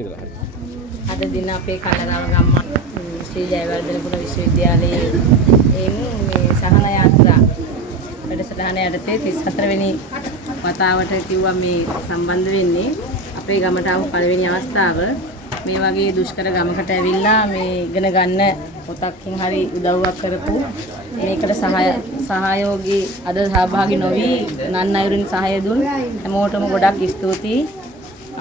ගමේ ඉඳලා හරි. අද දින අපේ කලරාව ගම්ම ශ්‍රී ජයවර්ධනපුර විශ්වවිද්‍යාලයේ මේ සහන යාත්‍රා වැඩසටහන යටතේ 34 වෙනි වතාවට කිව්වා මේ සම්බන්ධ වෙන්නේ. අපේ ගමට ආපු පළවෙනි අවස්ථාව මේ වගේ දුෂ්කර ගමකට ඇවිල්ලා මේ ඉගෙන ගන්න පොතක්කින් හරි උදව්වක් කරපු මේකට සහයෝගී අද සහභාගී නොවි නන් අයුරින් සහාය දුන් හැමෝටම ගොඩක් ස්තුතියි.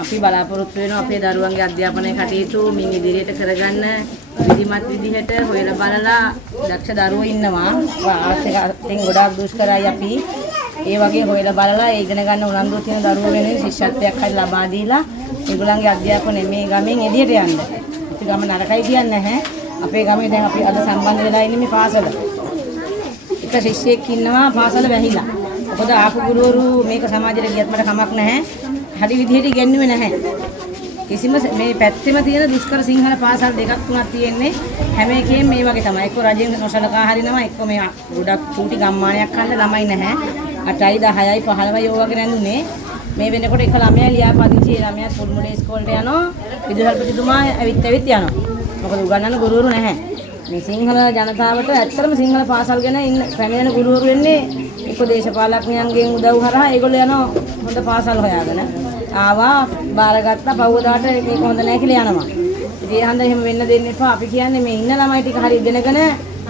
අපි බලාපොරොත්තු වෙනවා අපේ දරුවන්ගේ අධ්‍යාපනය කටයුතු මින් ඉදිරියට කරගන්න විධිමත් විදිහට හොයලා බලලා දක්ෂ දරුවෝ ඉන්නවා. ආර්ථිකයෙන් ගොඩාක් දුෂ්කරයි අපි ඒ වගේ හොයලා බලලා ඒ ඉගෙන ගන්න උනන්දුව තියෙන දරුවෝ වෙනුවෙන් ශිෂ්‍යත්වයක් හරි ලබා දීලා ඒගොල්ලන්ගේ අධ්‍යාපනය මේ ගමෙන් එළියට යන්න. අපි ගම නරකයි කියන්නේ නැහැ. අපේ ගමේ දැන් අපි අද සම්බන්ධ වෙලා ඉන්නේ මේ පාසල. එක ශිෂ්‍යෙක් ඉන්නවා පාසල වැහිලා. මොකද ආපු ගුරුවරු මේක සමාජයට ගියත් මට කමක් නැහැ. හරි විදිහට ඉගෙනුවේ නැහැ. කිසිම මේ පැත්තෙම තියෙන දුෂ්කර සිංහල පාසල් දෙකක් තුනක් තියෙන්නේ. හැම එකෙම මේ වගේ තමයි. එක්ක රජයෙන් නොසලකා හරිනවා. එක්ක මේ ගොඩක් චූටි ගම්මානයක් ගන්න ළමයි නැහැ. 8යි 10යි 15යි ඔය වගේ නැඳුනේ. මේ වෙනකොට එක ළමයා ලියාපදිංචි ළමයා පොල්මුලේ ඉස්කෝලේට යනවා. විදුහල්පතිතුමා ඇවිත් යනවා. මොකද උගන්වන්න ගුරුවරු නැහැ. මේ සිංහල ජනතාවට ඇත්තටම සිංහල පාසල් ගැන ඉන්න පැමිණෙන ගුරුවරු වෙන්නේ එක්ක දේශපාලඥයන්ගෙන් උදව් හරහා ඒගොල්ලෝ යනවා හොඳ පාසල් හොයාගෙන. ආවා බාරගත්තා පවුවදාට මේක හොඳ නැහැ කියලා යනවා. ඉතින් ඒ හන්ද එහෙම වෙන්න දෙන්න එපා. අපි කියන්නේ මේ ඉන්න ළමයි ටික හරි ඉගෙනගෙන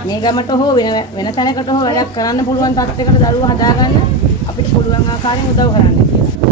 මේ ගමට හෝ වෙන තැනකට හෝ වැඩක් කරන්න පුළුවන් තත්යකට දරුවෝ හදාගන්න අපිට පුළුවන් ආකාරයෙන් උදව් කරන්න කියලා.